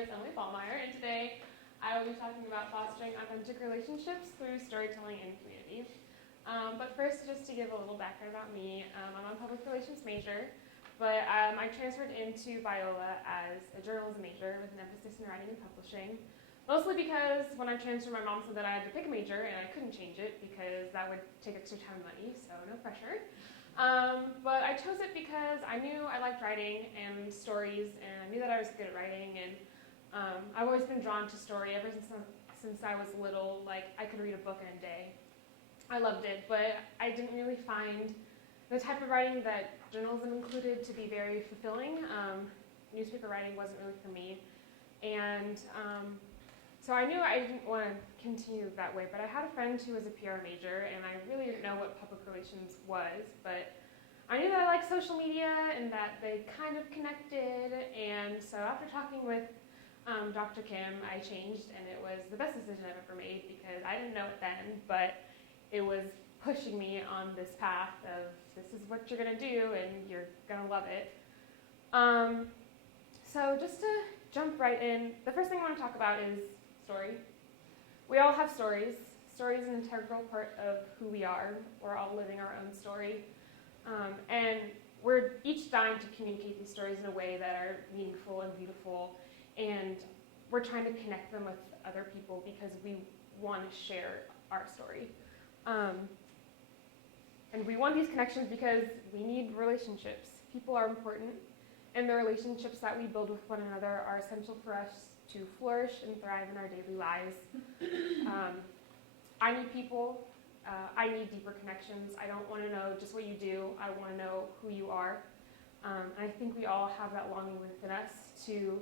is Emily Ballmaier, and today I will be talking about fostering authentic relationships through storytelling and community. But first, just to give a little background about me, I'm a public relations major, but I transferred into Biola as a journalism major with an emphasis in writing and publishing, mostly because when I transferred, my mom said that I had to pick a major, and I couldn't change it because that would take extra time and money, so no pressure. But I chose it because I knew I liked writing and stories, and I knew that I was good at writing, and I've always been drawn to story ever since I was little. Like, I could read a book in a day. I loved it, but I didn't really find the type of writing that journalism included to be very fulfilling. Newspaper writing wasn't really for me, and so I knew I didn't want to continue that way, but I had a friend who was a PR major, and I really didn't know what public relations was, but I knew that I liked social media and that they kind of connected, and so after talking with Dr. Kim, I changed, and it was the best decision I've ever made because I didn't know it then, but it was pushing me on this path of this is what you're going to do, and you're going to love it. So just to jump right in, the first thing I want to talk about is story. We all have stories. Story is an integral part of who we are. We're all living our own story. And we're each dying to communicate these stories in a way that are meaningful and beautiful. And we're trying to connect them with other people because we want to share our story. And we want these connections because we need relationships. People are important, and the relationships that we build with one another are essential for us to flourish and thrive in our daily lives. I need people. I need deeper connections. I don't want to know just what you do. I want to know who you are. And I think we all have that longing within us to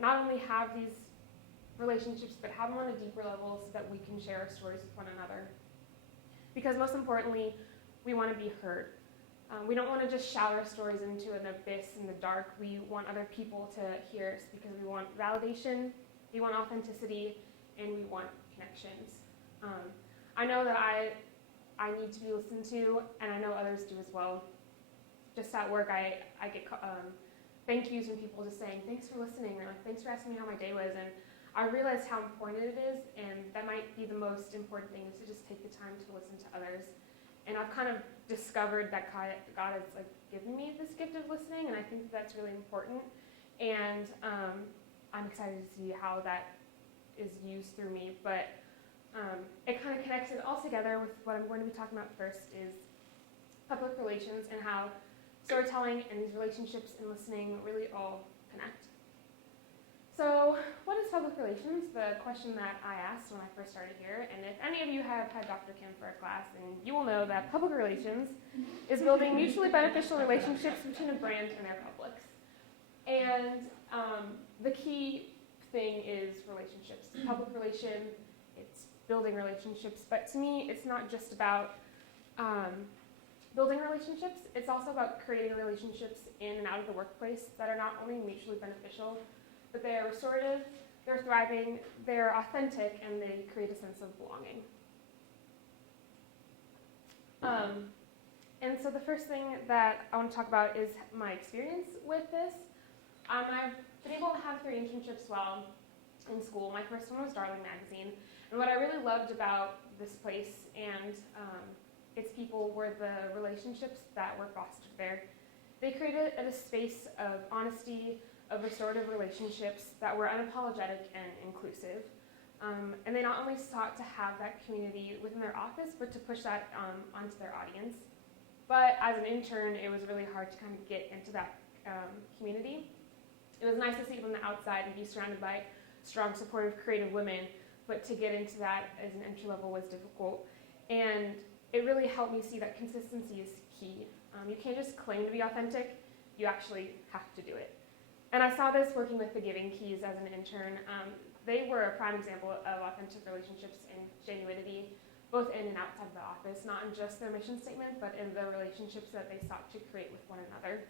not only have these relationships, but have them on a deeper level so that we can share our stories with one another. Because most importantly, we want to be heard. We don't want to just shout our stories into an abyss in the dark. We want other people to hear us because we want validation, we want authenticity, and we want connections. I know that I need to be listened to, and I know others do as well. Just at work, I get thank yous from people just saying, thanks for listening, or like, thanks for asking me how my day was, and I realized how important it is, and that might be the most important thing, is to just take the time to listen to others. And I've kind of discovered that God has like given me this gift of listening, and I think that's really important. And I'm excited to see how that is used through me. But it kind of connects it all together with what I'm going to be talking about first is public relations and how storytelling and these relationships and listening really all connect. So what is public relations? The question that I asked when I first started here, and if any of you have had Dr. Kim for a class, then you will know that public relations is building mutually beneficial relationships between a brand and their publics. And the key thing is relationships. Public relation, it's building relationships, but to me, it's not just about building relationships, it's also about creating relationships in and out of the workplace that are not only mutually beneficial, but they are restorative, they're thriving, they're authentic, and they create a sense of belonging. And so the first thing that I want to talk about is my experience with this. I've been able to have 3 internships while in school. My first one was Darling Magazine, and what I really loved about this place and its people were the relationships that were fostered there. They created a space of honesty, of restorative relationships that were unapologetic and inclusive. And they not only sought to have that community within their office, but to push that onto their audience. But as an intern, it was really hard to kind of get into that community. It was nice to see from the outside and be surrounded by strong, supportive, creative women, but to get into that as an entry level was difficult. And it really helped me see that consistency is key. You can't just claim to be authentic, you actually have to do it. And I saw this working with the Giving Keys as an intern. They were a prime example of authentic relationships and genuinity, both in and outside of the office, not in just their mission statement, but in the relationships that they sought to create with one another.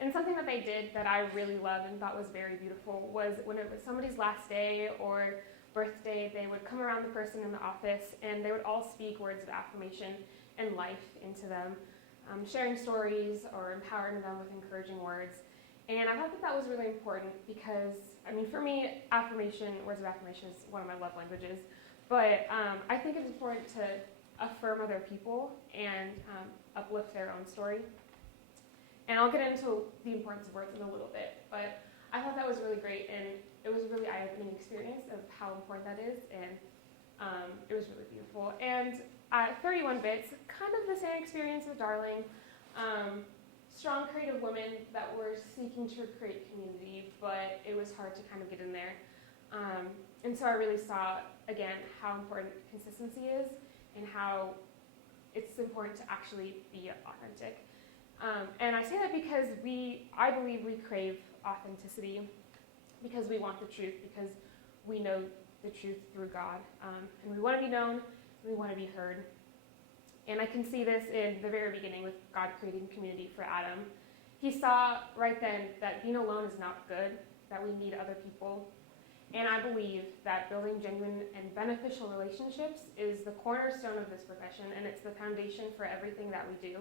And something that they did that I really loved and thought was very beautiful was when it was somebody's last day or birthday, they would come around the person in the office and they would all speak words of affirmation and life into them, sharing stories or empowering them with encouraging words. And I thought that that was really important because, I mean, for me, words of affirmation is one of my love languages. But I think it's important to affirm other people and uplift their own story. And I'll get into the importance of words in a little bit. But I thought that was really great, and it was a really eye-opening experience of how important that is. And it was really beautiful. And at 31 Bits, kind of the same experience with Darling. Strong creative women that were seeking to create community, but it was hard to kind of get in there. And so I really saw, again, how important consistency is and how it's important to actually be authentic. And I say that because I believe we crave authenticity because we want the truth, because we know the truth through God. And we want to be known, and we want to be heard. And I can see this in the very beginning with God creating community for Adam. He saw right then that being alone is not good, that we need other people. And I believe that building genuine and beneficial relationships is the cornerstone of this profession, and it's the foundation for everything that we do.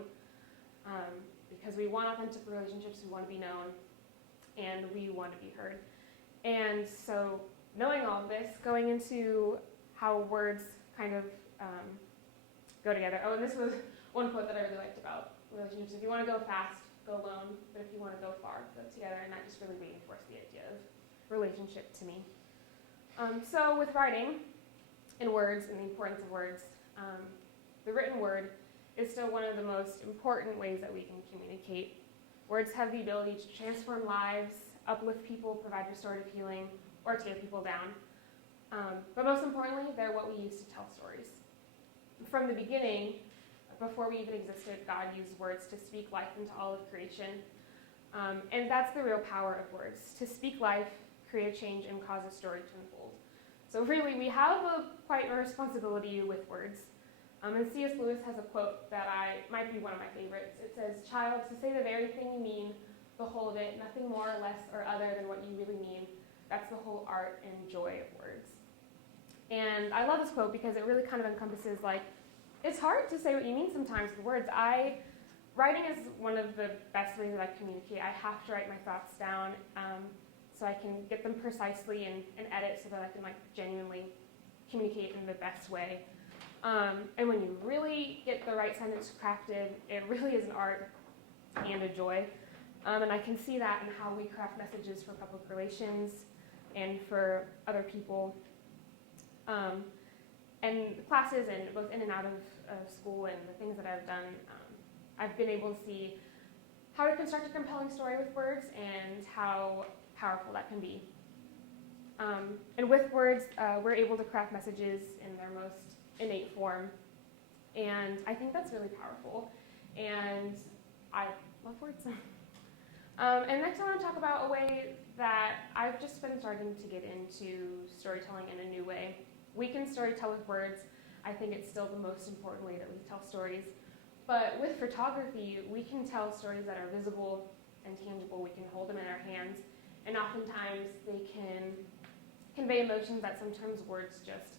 Because we want authentic relationships, we want to be known, and we want to be heard. And so knowing all of this, going into how words kind of go together. Oh, and this was one quote that I really liked about relationships. If you want to go fast, go alone, but if you want to go far, go together. And that just really reinforced the idea of relationship to me. So with writing and words and the importance of words, the written word is still one of the most important ways that we can communicate. Words have the ability to transform lives, uplift people, provide restorative healing, or tear people down. But most importantly, they're what we use to tell stories. From the beginning, before we even existed, God used words to speak life into all of creation. And that's the real power of words, to speak life, create change, and cause a story to unfold. So really, we have quite a responsibility with words. And C.S. Lewis has a quote that might be one of my favorites. It says, "Child, to say the very thing you mean, the whole of it, nothing more, less, or other than what you really mean. That's the whole art and joy of words." And I love this quote because it really kind of encompasses, it's hard to say what you mean sometimes with words. Writing is one of the best ways that I communicate. I have to write my thoughts down so I can get them precisely and edit so that I can genuinely communicate in the best way. And when you really get the right sentence crafted, it really is an art and a joy. And I can see that in how we craft messages for public relations and for other people. And classes, and both in and out of school and the things that I've done, I've been able to see how to construct a compelling story with words and how powerful that can be. And with words, we're able to craft messages in their most innate form. And I think that's really powerful. And I love words. And next I want to talk about a way that I've just been starting to get into storytelling in a new way. We can storytell with words. I think it's still the most important way that we tell stories. But with photography, we can tell stories that are visible and tangible. We can hold them in our hands. And oftentimes they can convey emotions that sometimes words just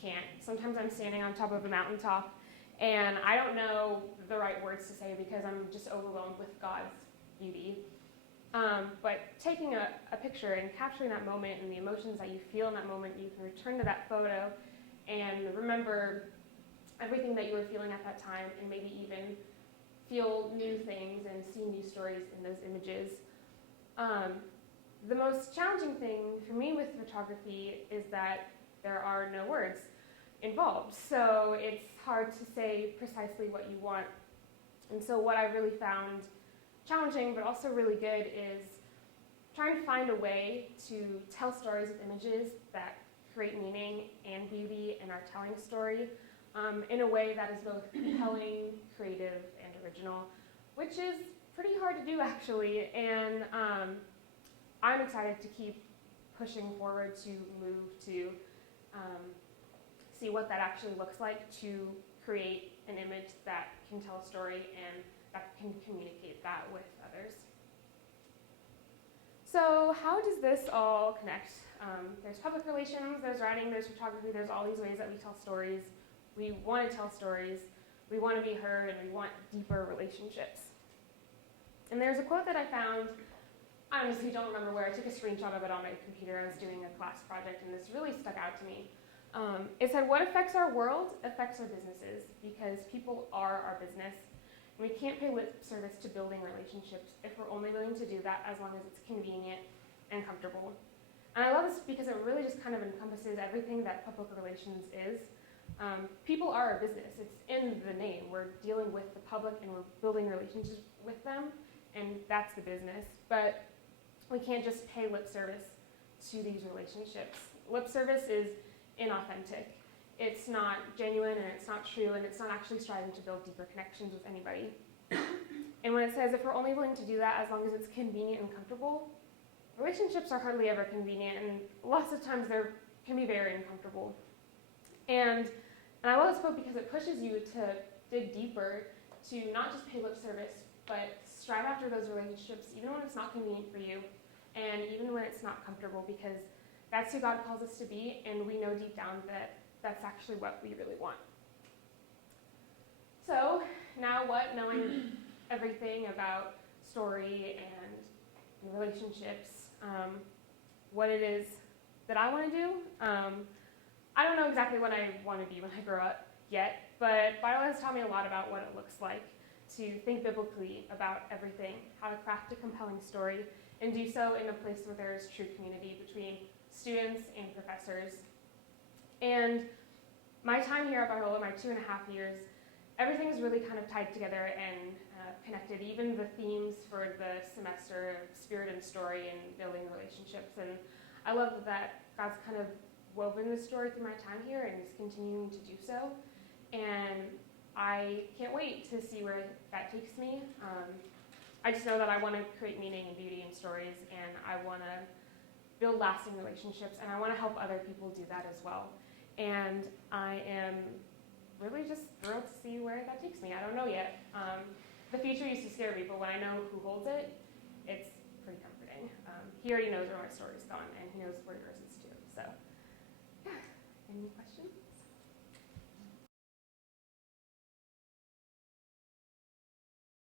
can't. Sometimes I'm standing on top of a mountaintop and I don't know the right words to say because I'm just overwhelmed with God's beauty. But taking a picture and capturing that moment and the emotions that you feel in that moment, you can return to that photo and remember everything that you were feeling at that time and maybe even feel new things and see new stories in those images. The most challenging thing for me with photography is that there are no words involved. So it's hard to say precisely what you want. And so what I really found challenging but also really good is trying to find a way to tell stories with images that create meaning and beauty in our telling story in a way that is both compelling, creative, and original, which is pretty hard to do actually. And I'm excited to keep pushing forward to move to see what that actually looks like to create an image that can tell a story and that can communicate that with others. So how does this all connect? There's public relations, there's writing, there's photography, there's all these ways that we tell stories. We want to tell stories, we want to be heard, and we want deeper relationships. And there's a quote that I found I honestly don't remember where. I took a screenshot of it on my computer. I was doing a class project, and this really stuck out to me. It said, what affects our world affects our businesses, because people are our business. And we can't pay lip service to building relationships if we're only willing to do that as long as it's convenient and comfortable. And I love this because it really just kind of encompasses everything that public relations is. People are our business. It's in the name. We're dealing with the public and we're building relationships with them, and that's the business. But we can't just pay lip service to these relationships. Lip service is inauthentic. It's not genuine, and it's not true, and it's not actually striving to build deeper connections with anybody. And when it says if we're only willing to do that as long as it's convenient and comfortable, relationships are hardly ever convenient, and lots of times they can be very uncomfortable. And I love this quote because it pushes you to dig deeper, to not just pay lip service, but strive after those relationships even when it's not convenient for you, and even when it's not comfortable, because that's who God calls us to be, and we know deep down that that's actually what we really want. So now what, knowing everything about story and relationships, what it is that I want to do, I don't know exactly what I want to be when I grow up yet, but Biola has taught me a lot about what it looks like to think biblically about everything, how to craft a compelling story, and do so in a place where there is true community between students and professors. And my time here at Biola, my 2.5 years, everything is really kind of tied together and connected, even the themes for the semester of spirit and story and building relationships. And I love that God's kind of woven this story through my time here and is continuing to do so. And I can't wait to see where that takes me. I just know that I want to create meaning and beauty in stories, and I want to build lasting relationships, and I want to help other people do that as well. And I am really just thrilled to see where that takes me. I don't know yet. The future used to scare me, but when I know who holds it, it's pretty comforting. He already knows where my story's gone, and he knows where yours is